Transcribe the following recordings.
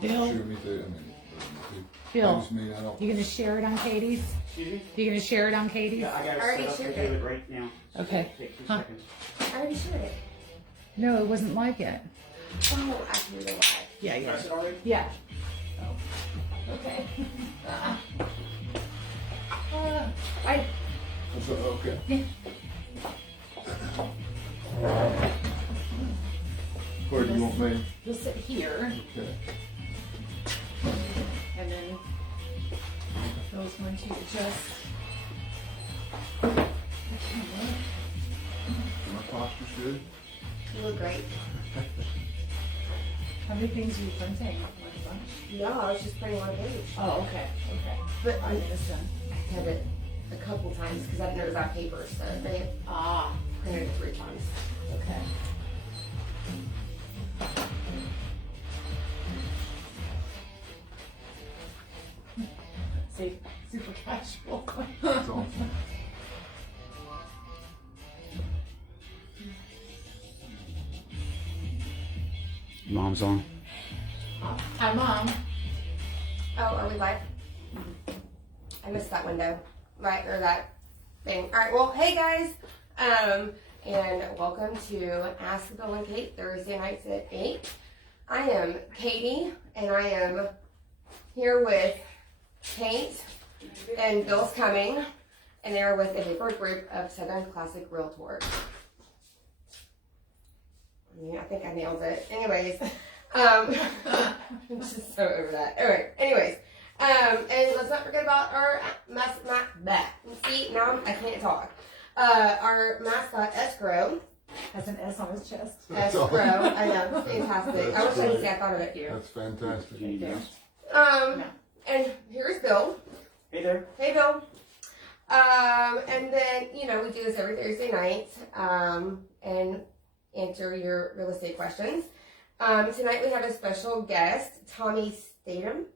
Bill? Sure, me too. Bill, I just mean I don't. you gonna share it on Katie's? Excuse me? You gonna share it on Katie's? Yeah, I got Already it set up shared to do it. it right now. Okay. Take 2 Huh. seconds. I already shared it. No, it wasn't like it. Oh, I can do it. Yeah, Press it already? Yeah. Oh. Okay. I. So, okay. Where do you want me? You'll sit here, Okay. and then Bill's going to adjust. My posture's good. You look great. How many things are you printing? Like a bunch? No, I was just printing one page. Oh, okay. Okay. But I I made this done. had it a couple times because I didn't know it was on paper, so they Ah. printed it 3 times. Okay. See, super casual. That's awesome. Mom's on. Hi, Mom. Oh, are we live? I missed that window, right, or that thing. All right, well, hey guys, and welcome to Ask Bill and Kate Thursday nights at 8. I am Katie, and I am here with Kate, and Bill's coming, and they're with a different group of Southern Classic Realtors. I think I nailed it. Anyways, I'm just so over that. All right. Anyways, and let's not forget about our see, now I can't talk. Our mascot Escrow. Has an S on his chest. Escrow. I know, fantastic. I wish I could say I thought of it. That's fantastic. And here's Bill. Hey there. Hey, Bill. And then, you know, we do this every Thursday night, and answer your real estate questions. Tonight we have a special guest, Tommy Statham,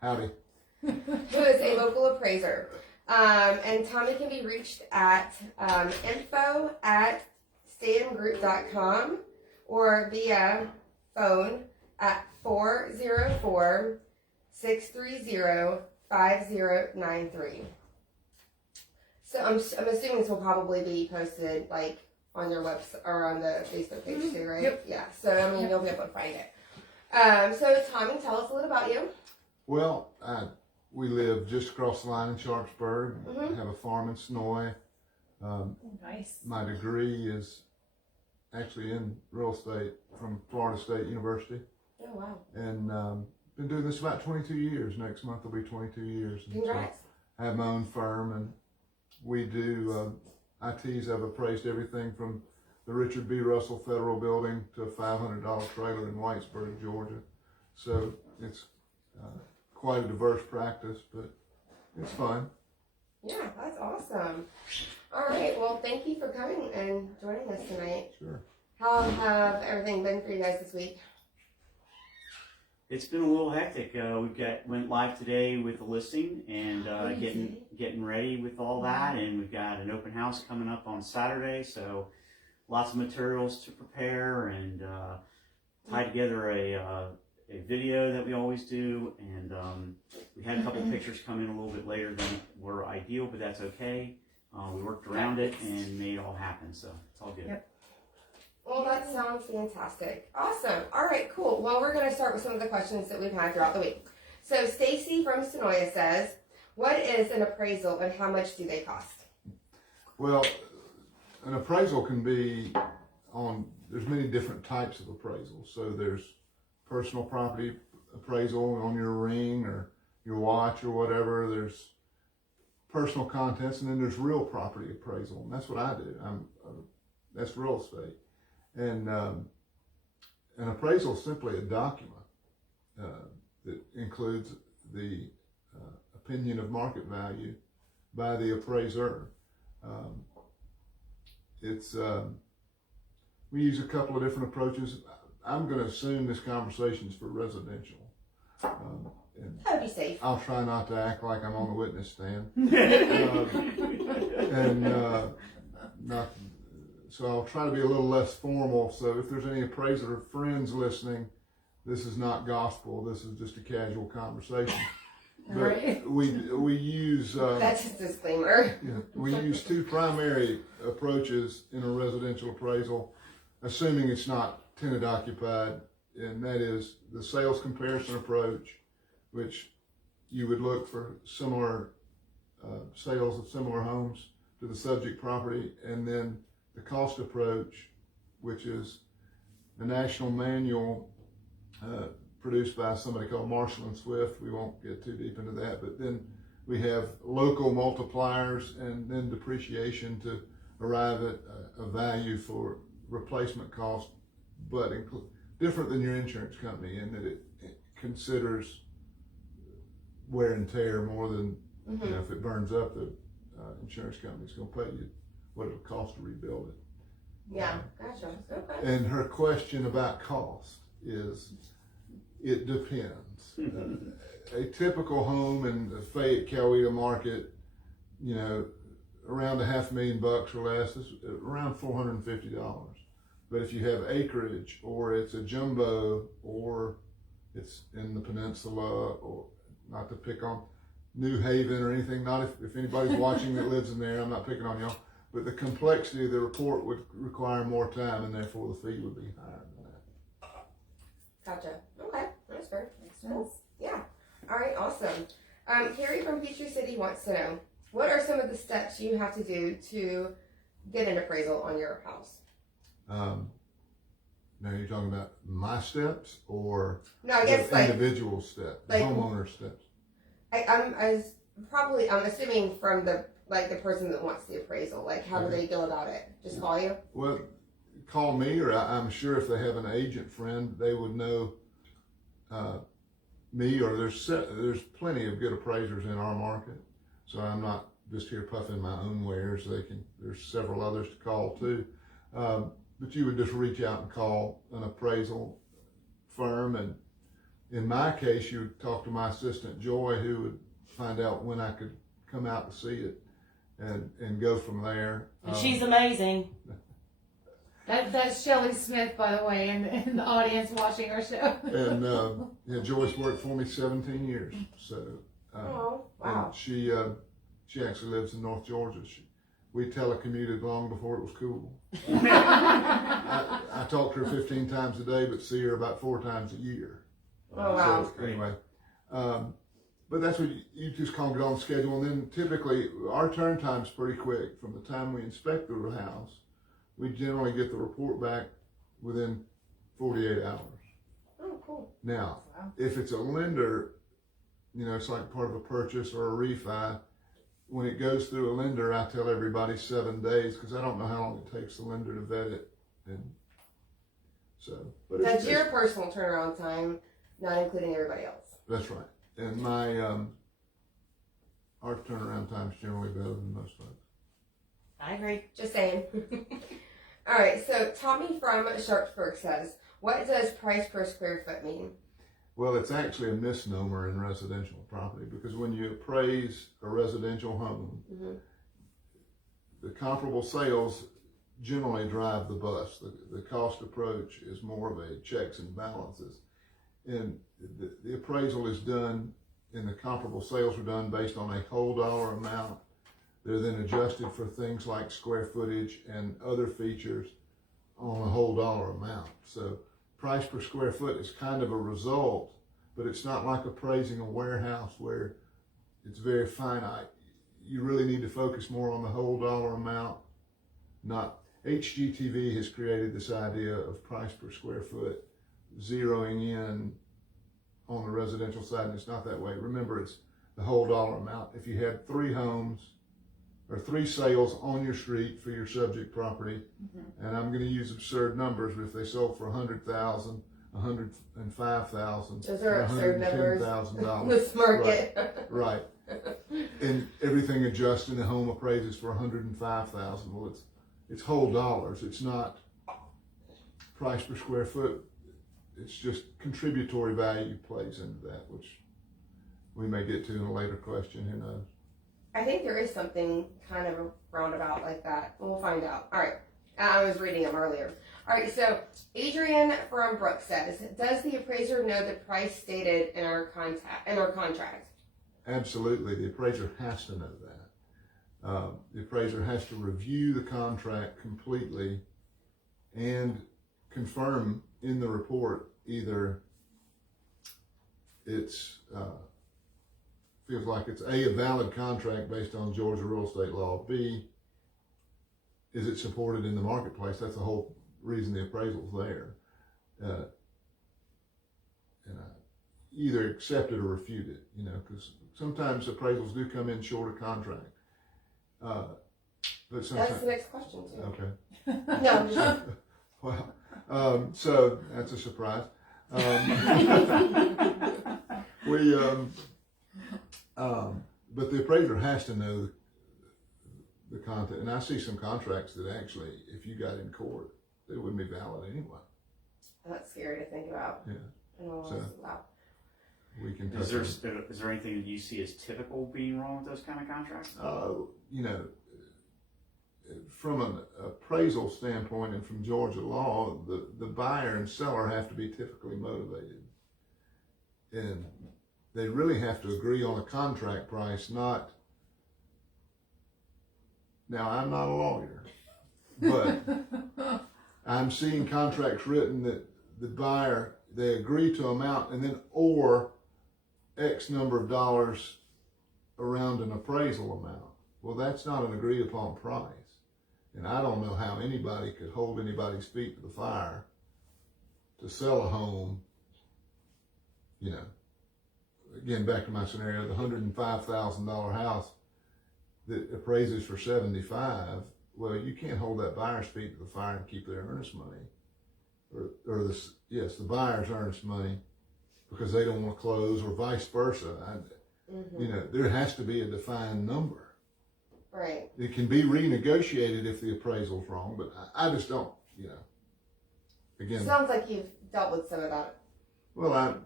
Howdy. who is a local appraiser. And Tommy can be reached at info@stathamgroup.com or via phone at 404-630-5093. So I'm assuming this will probably be posted like on your website or on the Facebook page too, right? Yep. Yeah. So I mean, you'll be able to find it. So Tommy, tell us a little about you. Well, we live just across the line in Sharpsburg. I have a farm in Sonoy. Nice. My degree is actually in real estate from Florida State University. Oh wow! And been doing this about 22 years. Next month will be 22 years. And Congrats. so I have my own firm, and we do ITs. I've appraised everything from the Richard B. Russell Federal Building to a $500 trailer in Whitesburg, Georgia. So it's quite a diverse practice, but it's fun. Yeah, that's awesome. All right. Well, thank you for coming and joining us tonight. Sure. How have everything been for you guys this week? It's been a little hectic. Went live today with the listing and getting ready with all that, and we've got an open house coming up on Saturday, so lots of materials to prepare and tie together a video that we always do, and we had a couple pictures come in a little bit later than were ideal, but that's okay. We worked around it and made it all happen, so it's all good. Yep. Well, that sounds fantastic. Awesome. All right, cool. Well, we're going to start with some of the questions that we've had throughout the week. So Stacy from Sonoya says, what is an appraisal and how much do they cost? Well, an appraisal can be there's many different types of appraisals. So there's personal property appraisal on your ring or your watch or whatever. There's personal contents, and then there's real property appraisal, and that's what I do. That's real estate. And an appraisal is simply a document that includes the opinion of market value by the appraiser. We use a couple of different approaches. I'm going to assume this conversation is for residential. And That would be safe. I'll try not to act like I'm on the witness stand. So I'll try to be a little less formal. So if there's any appraiser friends listening, this is not gospel. This is just a casual conversation. But Right. we use That's just a disclaimer. we use two primary approaches in a residential appraisal, assuming it's not tenant occupied, and that is the sales comparison approach, which you would look for similar sales of similar homes to the subject property, and then the cost approach, which is a national manual produced by somebody called Marshall and Swift. We won't get too deep into that, but then we have local multipliers and then depreciation to arrive at a value for replacement cost, but different than your insurance company in that it considers wear and tear more than, you know, if it burns up, the insurance company's going to pay you what it'll cost to rebuild it. Yeah, gotcha. Okay. And her question about cost is, it depends. A typical home in the Fayette Coweta market, you know, around $500,000 or less, is around $450. But if you have acreage, or it's a jumbo, or it's in the peninsula, or not to pick on New Haven or anything, not if anybody's watching that lives in there, I'm not picking on y'all, but the complexity of the report would require more time, and therefore the fee would be higher than that. Gotcha. Okay, that's fair. Makes sense. Cool. Yeah. All right, awesome. Carrie from Peachtree City wants to know, what are some of the steps you have to do to get an appraisal on your house? Now you're talking about my steps or No, I guess like individual steps, like- homeowner steps? I'm assuming from the person that wants the appraisal, like how do they go about it? Just call you? Well, call me, or I'm sure if they have an agent friend, they would know me, or there's plenty of good appraisers in our market. So I'm not just here puffing my own wares. There's several others to call too. But you would just reach out and call an appraisal firm, and in my case, you would talk to my assistant Joy, who would find out when I could come out to see it, and go from there. And she's amazing. That's Shelley Smith, by the way, in the audience watching our show. And yeah, Joyce worked for me 17 years. So Oh, wow. and she actually lives in North Georgia. We telecommuted long before it was cool. I talk to her 15 times a day, but see her about 4 times a year. Oh, wow. So anyway, but that's what you just call it on schedule. And then typically our turn time's pretty quick. From the time we inspect the house, we generally get the report back within 48 hours. Oh, cool. Now, Wow. if it's a lender, you know, it's like part of a purchase or a refi. When it goes through a lender, I tell everybody 7 days, because I don't know how long it takes the lender to vet it. And so, but That's your personal turnaround time, not including everybody else. that's right. And my our turnaround time is generally better than most folks. I agree. Just saying. All right, so Tommy from Sharpsburg says, what does price per square foot mean? Well, it's actually a misnomer in residential property, because when you appraise a residential home, the comparable sales generally drive the bus. The cost approach is more of a checks and balances. And the appraisal is done, and the comparable sales are done based on a whole dollar amount. They're then adjusted for things like square footage and other features on a whole dollar amount. So price per square foot is kind of a result, but it's not like appraising a warehouse where it's very finite. You really need to focus more on the whole dollar amount. Not HGTV has created this idea of price per square foot, zeroing in on the residential side, and it's not that way. Remember, it's the whole dollar amount. If you had 3 homes or 3 sales on your street for your subject property, and I'm going to use absurd numbers, but if they sold for $100,000, $105,000, Those are absurd numbers. $110,000, This market. right? And everything adjusts and the home appraises for $105,000. Well, it's whole dollars. It's not price per square foot. It's just contributory value plays into that, which we may get to in a later question. Who knows? I think there is something kind of a roundabout like that. We'll find out. All right. I was reading them earlier. All right, so Adrian from Brooks says, does the appraiser know the price stated in our contract? Absolutely, the appraiser has to know that. The appraiser has to review the contract completely and confirm in the report either it's feels like it's a valid contract based on Georgia real estate law. B, is it supported in the marketplace? That's the whole reason the appraisal's there. And either accept it or refute it, you know, because sometimes appraisals do come in short of contract. But sometimes, That's the next question, too. okay. No, I'm just... Well, so that's a surprise. But the appraiser has to know the content. And I see some contracts that actually, if you got in court, they wouldn't be valid anyway. That's scary to think about. Yeah. So, wow. We can. Is there anything that you see as typical being wrong with those kind of contracts? You know, from an appraisal standpoint and from Georgia law, the buyer and seller have to be typically motivated. And they really have to agree on a contract price, not, now I'm not a lawyer, but I'm seeing contracts written that the buyer, they agree to amount and then or X number of dollars around an appraisal amount. Well, that's not an agreed upon price. And I don't know how anybody could hold anybody's feet to the fire to sell a home, you know. Again, back to my scenario, the $105,000 house that appraises for $75,000. Well, you can't hold that buyer's feet to the fire and keep their earnest money, or the buyer's earnest money, because they don't want to close, or vice versa. You know, there has to be a defined number. Right. It can be renegotiated if the appraisal's wrong, but I just don't, you know. Again, Sounds like you've dealt with some of that. well,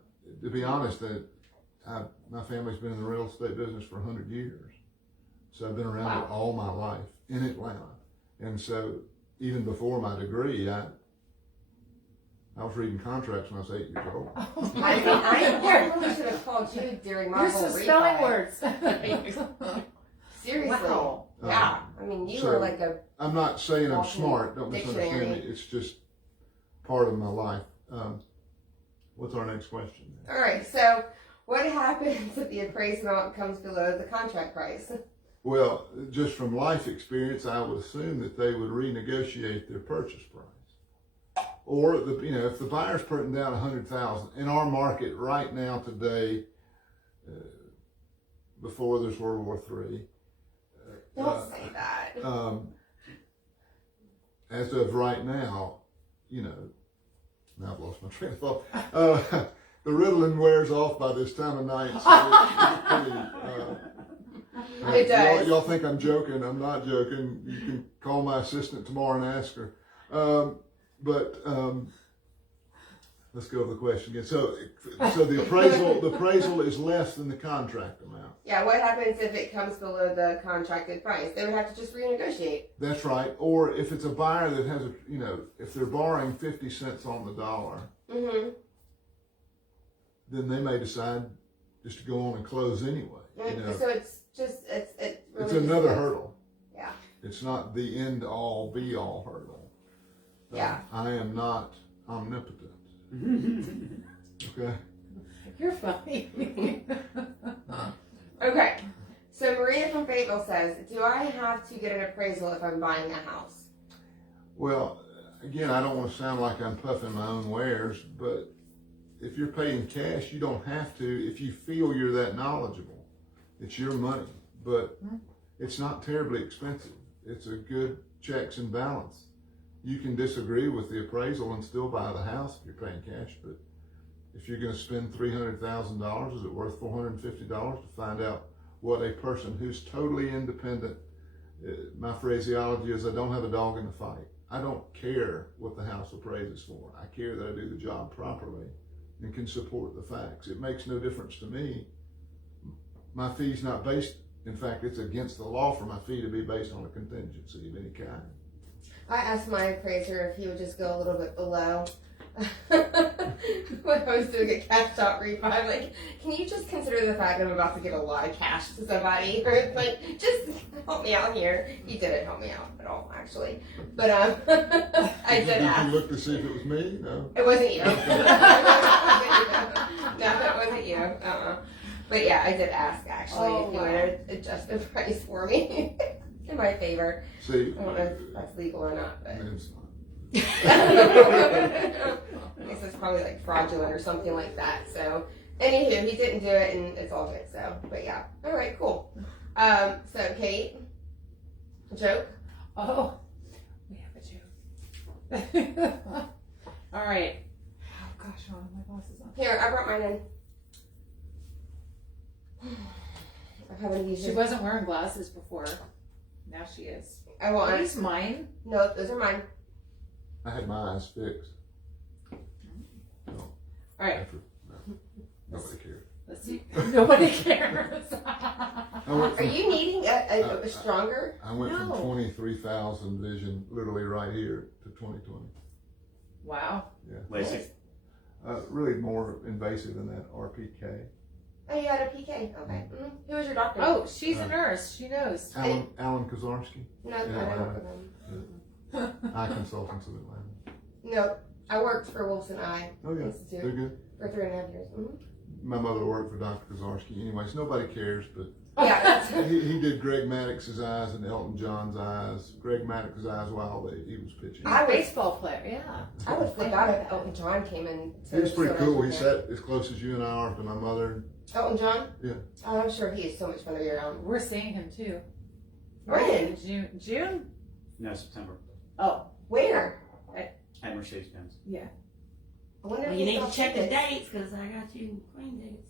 to be honest, my family's been in the real estate business for 100 years. So I've been around it all my life in Atlanta. And so even before my degree, I was reading contracts when I was 8 years old. I really should have called you during my You're whole spelling refi. words. Seriously. Wow. Yeah. I mean, you were like a... I'm not saying I'm walking smart. Don't misunderstand me. dictionary. It's just part of my life. What's our next question? All right. So what happens if the appraised amount comes below the contract price? Well, just from life experience, I would assume that they would renegotiate their purchase price. Or, if the buyer's putting down $100,000 in our market right now today, before there's World War III. Don't say that. As of right now, now I've lost my train of thought. The Ritalin wears off by this time of night. So It does. Y'all think I'm joking. I'm not joking. You can call my assistant tomorrow and ask her. Let's go to the question again. So the appraisal is less than the contract amount. Yeah, what happens if it comes below the contracted price? They would have to just renegotiate. That's right. Or if it's a buyer that has if they're borrowing 50 cents on the dollar, then they may decide just to go on and close anyway. So it's just, it really it's another just, hurdle. Yeah. It's not the end all be all hurdle. Yeah. I am not omnipotent. Okay. You're funny. Okay. So Maria from Fayetteville says, do I have to get an appraisal if I'm buying a house? Well, again, I don't want to sound like I'm puffing my own wares, but if you're paying cash, you don't have to if you feel you're that knowledgeable. It's your money, but it's not terribly expensive. It's a good checks and balance. You can disagree with the appraisal and still buy the house if you're paying cash, but if you're going to spend $300,000, is it worth $450 to find out what a person who's totally independent, my phraseology is I don't have a dog in the fight. I don't care what the house appraises for. I care that I do the job properly and can support the facts. It makes no difference to me. My fee's not based, in fact, it's against the law for my fee to be based on a contingency of any kind. I asked my appraiser if he would just go a little bit below. When I was doing a cash out refi, I'm like, can you just consider the fact that I'm about to give a lot of cash to somebody? Or like, just help me out here. He didn't help me out at all, actually. But I did ask. Did you look to see if it was me? No. It wasn't you. No, it wasn't you. But yeah, I did ask actually if you would adjust the price for me in my favor. See, I don't know if that's legal or not, but. it's not. I guess it's probably like fraudulent or something like that. So, anywho, he didn't do it, and it's all good. So, but yeah, all right, cool. So Kate, joke. Oh, we have a joke. All right. Oh gosh, hold on, my glasses on. Here, I brought mine in. I haven't used She it. wasn't wearing glasses before. Now she is. I won't. Are these mine? No, those are mine. I had my eyes fixed. All right. Nobody cared. Let's see. Nobody cares. Are you needing a stronger? I went from No. 23,000 vision, literally right here, to 2020. Wow. LASIK. Really more invasive than that RPK. Oh, you had a PK. Okay. Who was your doctor? Oh, she's a nurse. She knows. Alan Kozarski, No, I don't know them. Eye Consultants of Atlanta. No, I worked for Wilson Eye Oh yeah, Institute they're good. for 3.5 years. My mother worked for Dr. Kozarski. Anyways, nobody cares, but Yeah, that's he did Greg Maddox's eyes and Elton John's eyes. Greg Maddox's eyes while he was pitching. A baseball player, yeah. I would flip out if Elton John came in. He was pretty cool. He sat as close as you and I are to my mother. Elton John? Yeah. Oh, I'm sure he is so much fun to be around. We're seeing him too. When? June? No, September. Oh, Where? At Mercedes-Benz. yeah. I wonder Well, if you he need to still check the tickets. dates because I got you Queen dates.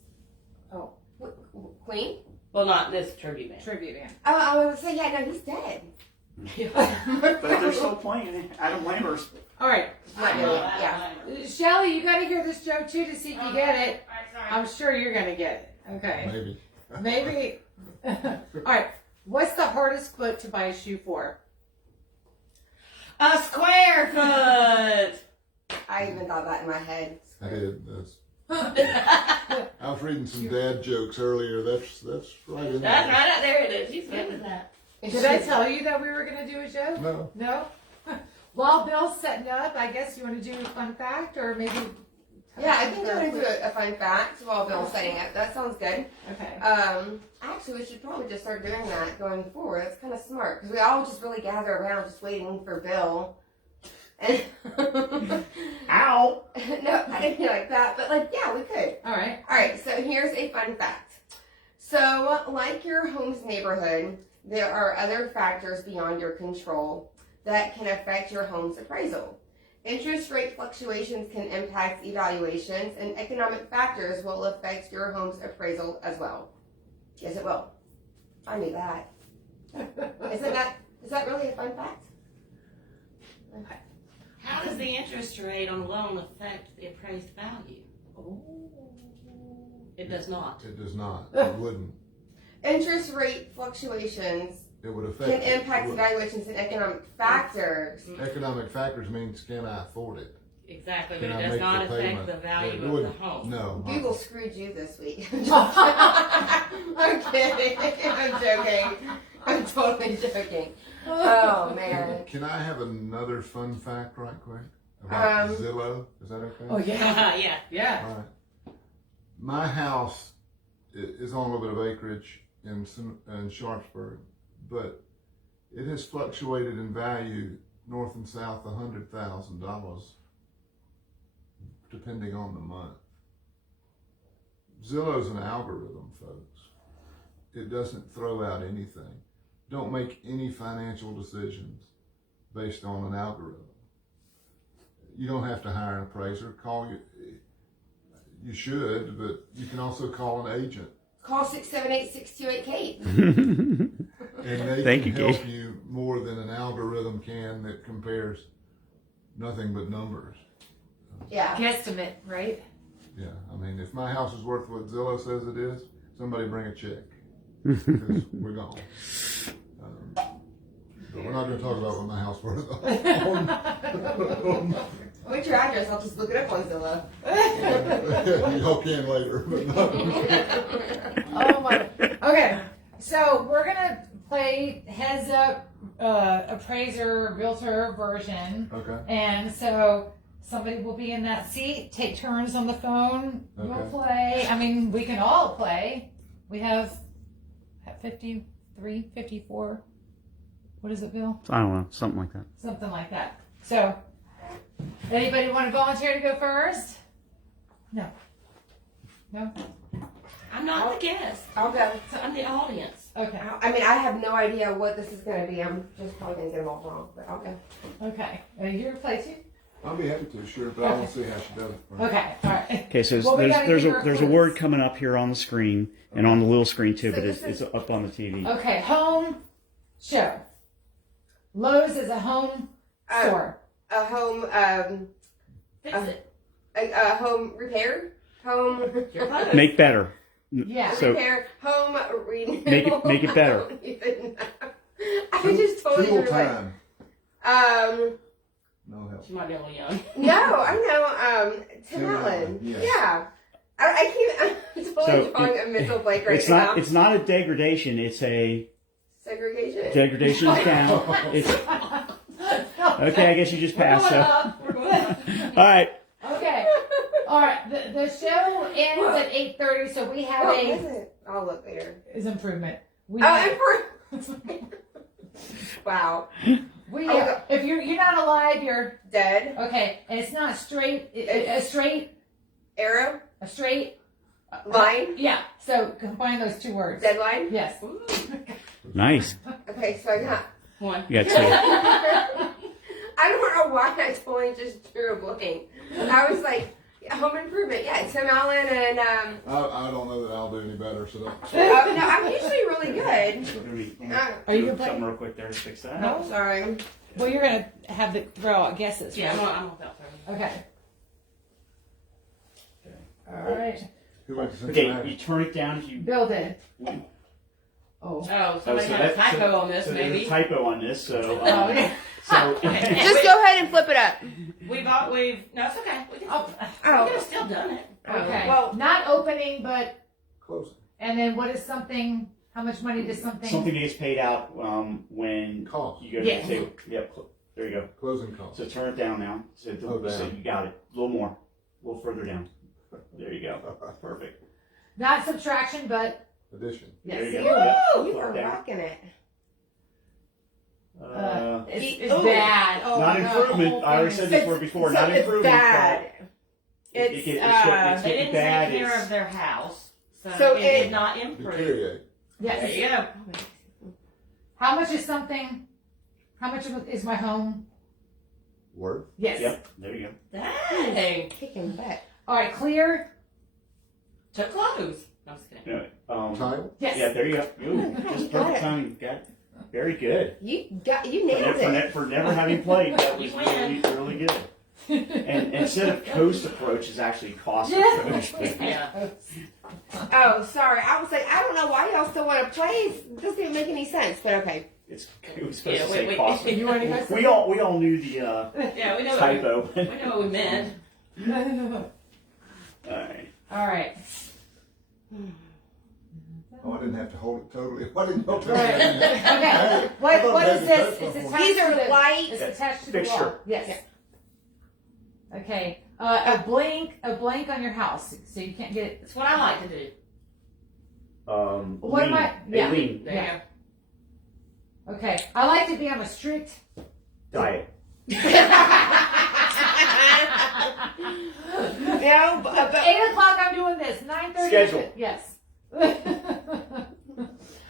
Queen? Well, not this tribute band. Tribute band. Oh, I was say, yeah, no, he's dead. But they're still playing. Adam Lambert's. All right. Yeah. Shelly, you got to hear this joke too to see if you get it. I'm sure you're going to get it. Okay. Maybe. Maybe. All right. What's the hardest foot to buy a shoe for? A square foot. I even thought that in my head. I did. I was reading some dad jokes earlier. That's right in That's there. right up there. It is. She's good at that. Did I tell you that we were going to do a joke? No. No? While Bill's setting up, I guess you want to do a fun fact or maybe. Yeah, I can go into a fun fact while Bill's setting up. That sounds good. Okay. Actually, we should probably just start doing that going forward. That's kind of smart because we all just really gather around just waiting for Bill. And Ow! no, I didn't mean like that, but like, yeah, we could. All right. All right, so here's a fun fact. So, like your home's neighborhood, there are other factors beyond your control that can affect your home's appraisal. Interest rate fluctuations can impact evaluations, and economic factors will affect your home's appraisal as well. Yes, it will. I knew that. Is that really a fun fact? How does the interest rate on a loan affect the appraised value? It does not. It does not. It wouldn't. Interest rate fluctuations It would affect. can impact evaluations and economic factors. Economic factors means can I afford it? Exactly, Can but I it does make not the affect payment? the value It of the wouldn't. home. No. Google screwed you this week. I'm kidding. I'm joking. I'm totally joking. Oh man. Can I have another fun fact right quick about Zillow? Is that okay? Oh, yeah. Yeah. Yeah. All right. My house is on a little bit of acreage in Sharpsburg, but it has fluctuated in value north and south $100,000 depending on the month. Zillow's an algorithm, folks. It doesn't throw out anything. Don't make any financial decisions based on an algorithm. You don't have to hire an appraiser. You should, but you can also call an agent. Call 678-628-KATE. And they Thank can you, help Kate. you more than an algorithm can that compares nothing but numbers. Yeah. Guesstimate, right? Yeah, I mean, if my house is worth what Zillow says it is, somebody bring a check. Because we're gone. But we're not gonna talk about what my house worth. What's your address? I'll just look it up on Zillow. Y'all can later, but not. Oh my. Okay, so we're gonna play heads up appraiser realtor version, Okay. and so somebody will be in that seat, take turns on the phone. We'll Okay. play. I mean, we can all play. We have 53, 54. What is it, Bill? I don't know, something like that. Something like that. So, anybody want to volunteer to go first? No. No? I'm not the guest, I'll go. so I'm the audience. Okay. I mean, I have no idea what this is going to be. I'm just probably going to get them all wrong, but I'll go. Okay. You're going to play too? I'll be happy to, sure, but I want to see how she does it first. Okay. All right. Okay, so Well, we gotta there's give a her there's a clues. word coming up here on the screen and on the little screen too, So but this it's is- up on the TV. Okay. Home show. Lowe's is a home store. A home, Fix it. a home repair, home You're close. Make better. Yeah. So repair, home renewal. make it better. I just totally Tool threw it. time. No help. She might be a little young. No, I know. Tim Tim Allen. Allen, yes. Yeah. I'm totally So drawing a mental blank right it's now. not it's not a degradation. It's a Segregation. degradation is down. It's okay. I guess you just We're passed. going So up. We're going up. all right. Okay. All right. The show ends at 8:30, so we have What a is it? I'll look there. is improvement. We Oh, have, improve. Wow. we Oh, have, if you're not alive, you're Dead. okay. And it's not straight. A straight. Arrow. A straight. Line. Yeah. So combine those two words. Deadline. Yes. Nice. Okay, so I got. One. You got two. I don't know why I totally just drew a blank. I was like, home improvement. Yeah, Tim Allen and I don't know that I'll do any better, so don't. no, I'm usually really good. Let me Are you do gonna play? something real quick there to fix that? No. Oh, sorry. Well, you're gonna have to throw out guesses. Yeah, right? I'm about to. Okay. All right. Who went to Okay, Cincinnati? you turn it down if you. Bill did. Win. Oh. Oh, somebody so had a that- typo on this, So there's maybe. a typo on this, so Oh, yeah. so Just go ahead and flip it up. We've no, it's okay. We Oh, could have still done it. okay. Well- Not opening, but Closing. and then what is something? How much money does something? something gets paid out when Cost. you go to Yeah. the table. Yep, there you go. Closing cost. So turn it down now. So, Oh, down. so you got it. A little more. A little further down. There you go. Perfect. Not subtraction, but Addition. There yes. you go. Yep. You are Down. rocking it. It's Oh. bad. Oh, not no, improvement. the whole I already thing said is- this word before. Not it's improvement. bad. But It's, it's They getting didn't bad. take care It's- of their house, so, So it it- did not improve. Deteriorate. There Yes. you go. How much is something? How much is my home? Worth. Yes. Yep. There you go. Dang. Kicking butt. All right. Clear. To close. No, I'm just kidding. No, Title. Yes. yeah. There you go. Ooh, just got perfect it. timing. Got it. Very good. You nailed it. For never having played, that was You win. really good. And instead of coast approach, is actually cost Yeah. approach. Yeah. Oh, sorry. I was like, I don't know why y'all still want to play. It doesn't even make any sense, but okay. It was supposed Yeah, to say wait. cost. You want to go? We all knew the Yeah, we know typo. we know what we meant. All right. All right. Oh, I didn't have to hold it totally. Why didn't you? Right. Okay. I What thought is maybe this? that's It's not attached These to are the. white. It's attached to the Fixture. wall. Yes. Okay. A blank on your house, so you can't get it. That's what I like to do. What lean. am I- yeah. A lean There Yeah. Okay. I like to be on a strict. diet. No, but 8 o'clock. I'm doing this. 9:30. Schedule. Yes.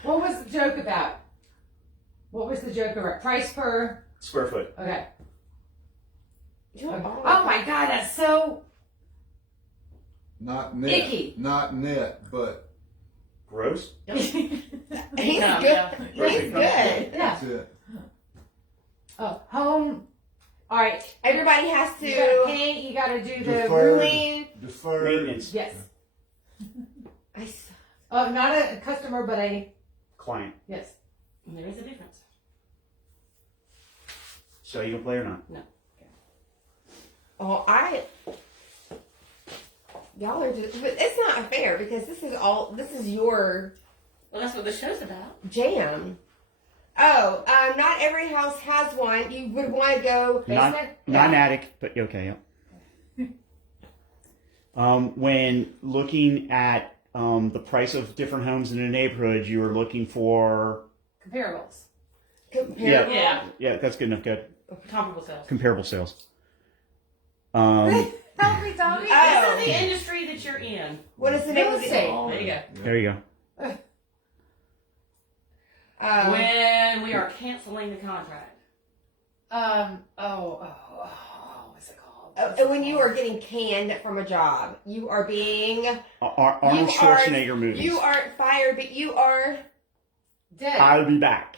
What was the joke about? What was the joke about? Price per. Square foot. Okay. oh Oh my God, that's so. Not net. Icky. Not net, but Gross. He's Yeah, good. yeah. He's good. Yeah. that's it. Oh, home. All right. Everybody has You gotta to pay. You gotta do the. Deferred. ruin. Deferred. Maintenance. Yes. I Oh, not a customer, but a Client. yes. And there is a difference. So you gonna play or not? Oh, y'all are just, but it's not fair because this is your Well, that's what the show's about. jam. Oh, not every house has one. You would want to go basement? Not an attic, but okay. Yeah. When looking at the price of different homes in the neighborhood, you were looking for Comparables. Comparable? yeah, that's good enough. Good. Comparable sales. Comparable sales. Help me, Tommy. Oh. This is the industry that you're in. What is the name Real of the estate. There you go. There you go. When we are canceling the contract. What's it called? When you are getting canned from a job, you are being Arnold Schwarzenegger movies. You aren't fired, but you are Dead. I'll be back.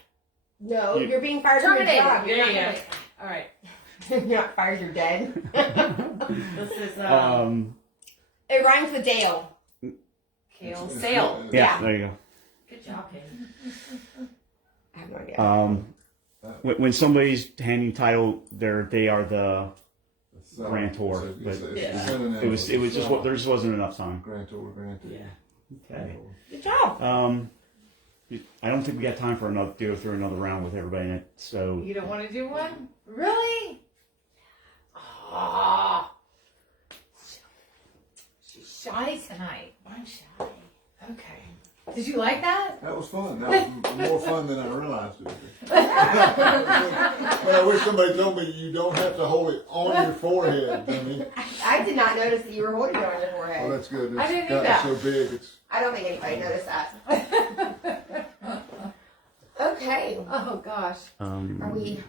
no. You- You're being fired from your Terminated. job. There You're you not go. All right. you're not fired. You're dead. This is It rhymes with Dale. Kale. Sale. Yeah, there you go. Good job, Kale. I have no idea. When somebody's handing title, they are the So, grantor, it's but a synonym it was of just seller. there just wasn't enough time. Grantor, granted. Yeah. Okay. Good job. I don't think we got time for go through another round with everybody in it. So You don't want to do one? Really? Ah. She's shy tonight. I'm shy. Okay. Did you like that? That was fun. That was more fun than I realized it would be. But I wish somebody told me you don't have to hold it on your forehead, Jimmy. I did not notice that you were holding it on your forehead. Well, that's good. It's I didn't gotten either. so big. It's I don't think anybody noticed that. Okay. Oh gosh. Are we?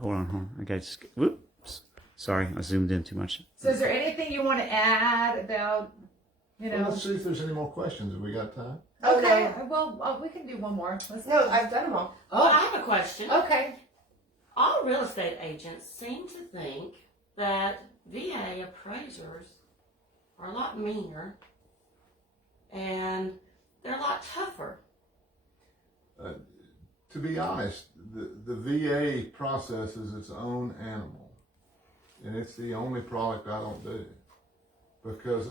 hold on. I got whoops. Sorry, I zoomed in too much. So is there anything you want to add about, well, let's see if there's any more questions. Have we got time? Oh, Okay. Well, we can do one more. Let's No, I've done them all. Well, I have a question. Okay. All real estate agents seem to think that VA appraisers are a lot meaner and they're a lot tougher. To be honest, the VA process is its own animal, and it's the only product I don't do because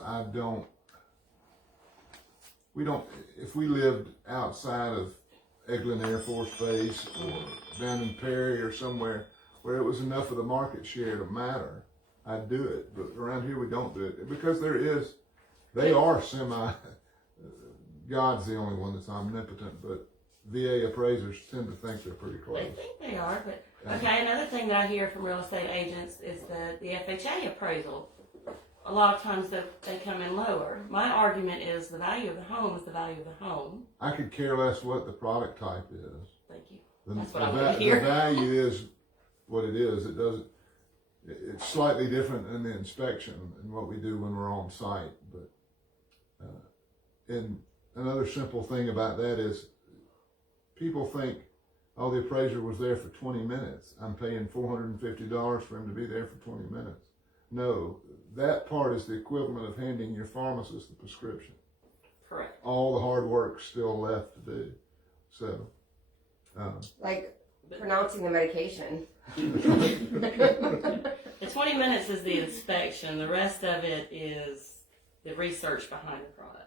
we don't. If we lived outside of Eglin Air Force Base or down in Perry or somewhere where it was enough of the market share to matter, I'd do it. But around here we don't do it because they are God's the only one that's omnipotent, but VA appraisers tend to think they're pretty close. They think they are, but okay. Another thing that I hear from real estate agents is that the FHA appraisal, a lot of times they come in lower. My argument is the value of the home is the value of the home. I could care less what the product type is. Thank you. The, That's what the I va- wanted to the hear. value is what it is. It doesn't. It's slightly different in the inspection and what we do when we're on site. But and another simple thing about that is people think, oh, the appraiser was there for 20 minutes. I'm paying $450 for him to be there for 20 minutes. No, that part is the equivalent of handing your pharmacist the prescription. Correct. All the hard work's still left to do. So. Like pronouncing the medication. The 20 minutes is the inspection. The rest of it is the research behind the product.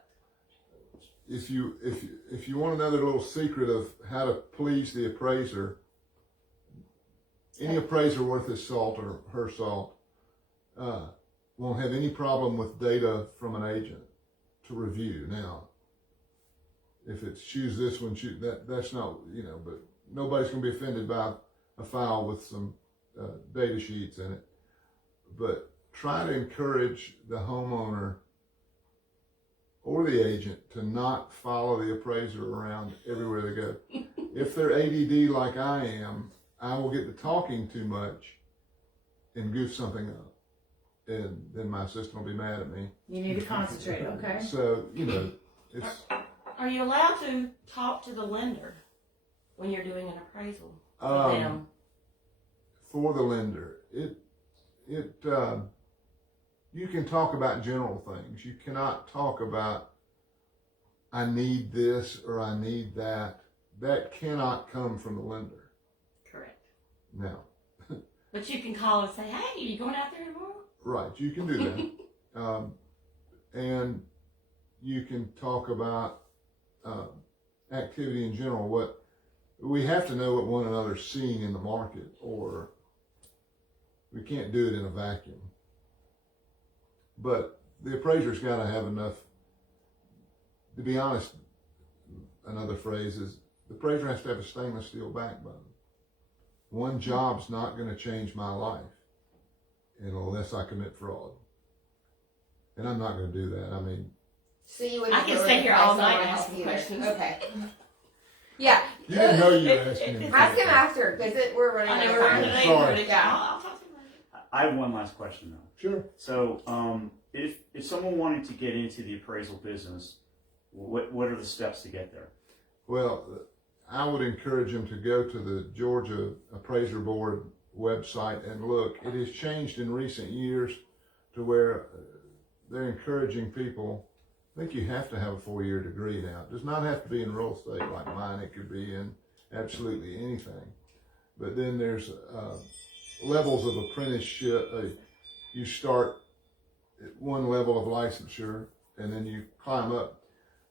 If you want another little secret of how to please the appraiser, any appraiser worth his salt or her salt won't have any problem with data from an agent to review. Now, if it's choose this one, choose that's not, but nobody's going to be offended by a file with some data sheets in it. But try to encourage the homeowner or the agent to not follow the appraiser around everywhere they go. If they're ADD like I am, I will get to talking too much and goof something up. And then my assistant will be mad at me. You need to concentrate, okay? So, it's... Are you allowed to talk to the lender when you're doing an appraisal? For them? For the lender, you can talk about general things. You cannot talk about, I need this or I need that. That cannot come from the lender. Correct. Now, But But you can call and say, hey, you going out there tomorrow? Right, you can do that. And you can talk about activity in general. What we have to know what one another's seeing in the market, or we can't do it in a vacuum. But the appraiser's got to have enough. To be honest, another phrase is the appraiser has to have a stainless steel backbone. One job's not going to change my life unless I commit fraud. And I'm not going to do that. I mean, So you wouldn't I can go stay with here the all price on night my and house ask him either. questions. Okay. Yeah. you didn't know you were asking him. Ask him after, because we're running I out know of we're time. running late. Sorry. Yeah. I'll talk to him later. I have one last question though. Sure. So, if someone wanted to get into the appraisal business, what are the steps to get there? Well, I would encourage them to go to the Georgia Appraiser Board website and look. It has changed in recent years to where they're encouraging people. I think you have to have a 4-year degree now. It does not have to be in real estate like mine. It could be in absolutely anything. But then there's levels of apprenticeship. You start at one level of licensure and then you climb up.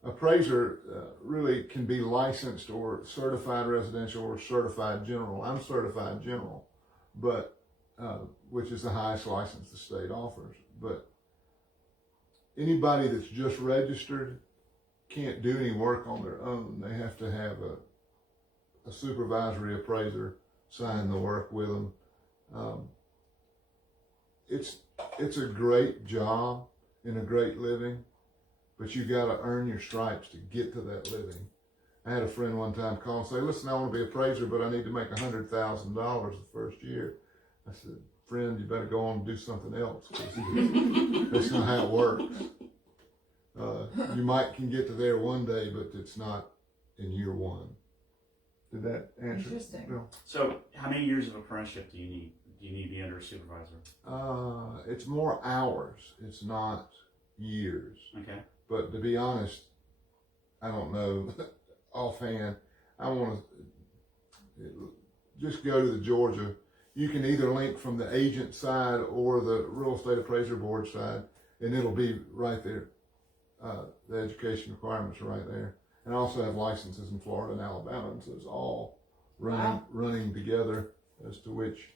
Appraiser really can be licensed or certified residential or certified general. I'm certified general, but which is the highest license the state offers. But anybody that's just registered can't do any work on their own. They have to have a supervisory appraiser sign the work with them. It's a great job and a great living, but you got to earn your stripes to get to that living. I had a friend one time call and say, listen, I want to be appraiser, but I need to make $100,000 the first year. I said, friend, you better go on and do something else. That's not how it works. You can get to there one day, but it's not in year one. Did that answer? Interesting. Bill? So, how many years of apprenticeship do you need? Do you need to be under a supervisor? It's more hours. It's not years. Okay. But to be honest, I don't know offhand. I want to just go to the Georgia. You can either link from the agent side or the real estate appraiser board side, and it'll be right there. The education requirements are right there. And I also have licenses in Florida and Alabama, and so it's all running together as to which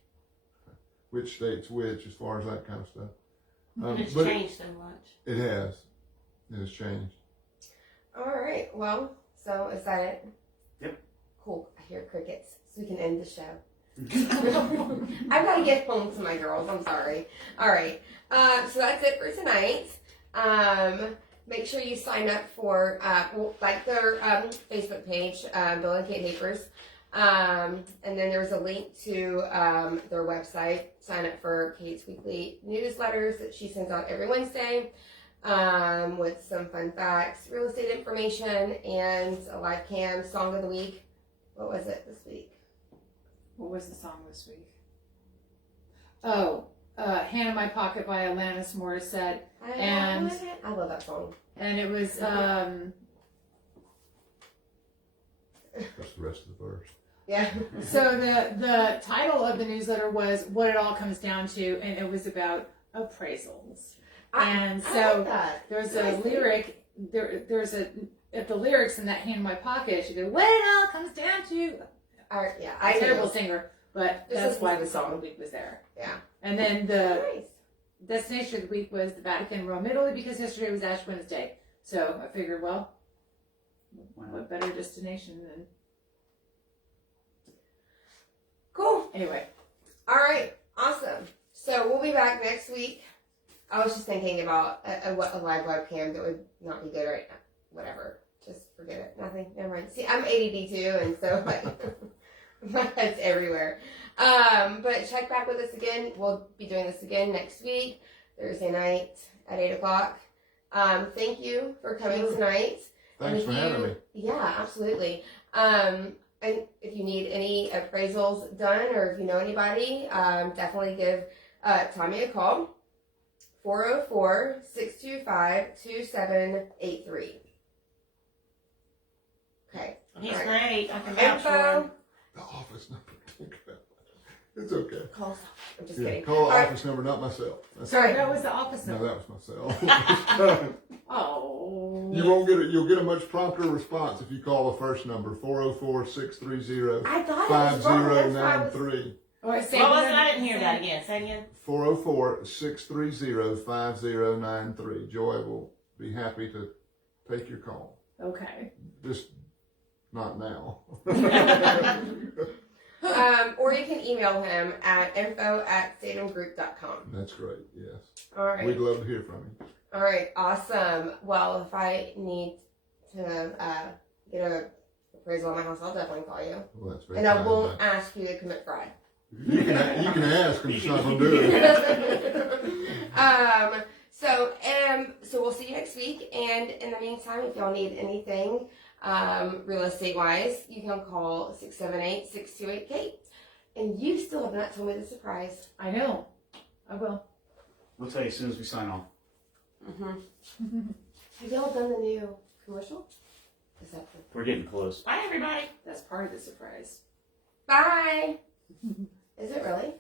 state's which as far as that kind of stuff. It's but changed so much. It has. It has changed. All right. Well, so is that it? Yep. Cool. I hear crickets, so we can end the show. I've got to get home to my girls. I'm sorry. All right. So that's it for tonight. Make sure you sign up for like their Facebook page, Bill and Kate Hapers. And then there's a link to their website. Sign up for Kate's weekly newsletters that she sends out every Wednesday with some fun facts, real estate information, and a live cam song of the week. What was it this week? What was the song this week? Oh, Hand in My Pocket by Alanis Morissette. And I love that song. And it was, That's the rest of the verse. Yeah. so the title of the newsletter was What It All Comes Down To, and it was about appraisals. I like that. There's Nice a name. lyric, there's at the lyrics in that Hand in My Pocket, she goes, what it all comes down to. Yeah, I'm a terrible know. singer, but This that's is why the the song song. of the week was there. Yeah. And then the Nice. destination of the week was the Vatican, Rome, Italy, because yesterday was Ash Wednesday. So I figured, well, what better destination than... Cool. Anyway. All right. Awesome. So we'll be back next week. I was just thinking about a live webcam that would not be good right now. Whatever. Just forget it. Nothing. Never mind. See, I'm ADD too, and so like my head's everywhere. But check back with us again. We'll be doing this again next week, Thursday night at 8:00. Thank you for coming tonight. Thanks for having me. Yeah, absolutely. And if you need any appraisals done, or if you know anybody, definitely give Tommy a call. 404-625-2783. Okay. He's All right. great. I can vouch for him. The office number. It's okay. Call. I'm just Yeah, kidding. call the All right. office number, not myself. That's, Sorry. That was the office no, number. that was myself. Oh. You won't get it. You'll get a much prompter response if you call the first number, 404-630-5093. I thought it was wrong. That's why I was. Or say What was it? I didn't hear that again. Say again. 404-630-5093. Joy will be happy to take your call. Okay. Just not now. Or you can email him at info@stathamgroup.com. That's great. Yes. All right. We'd love to hear from you. All right. Awesome. Well, if I need to get a appraisal on my house, I'll definitely call you. Well, that's very And I kind, won't but ask you to commit fraud. You can ask. I'm just not going to do it. So we'll see you next week. And in the meantime, if y'all need anything real estate wise, you can call 678-6288. And you still have not told me the surprise. I know. I will. We'll tell you as soon as we sign off. Have y'all done the new commercial? Is that the... We're getting close. Bye, everybody. That's part of the surprise. Bye. Is it really?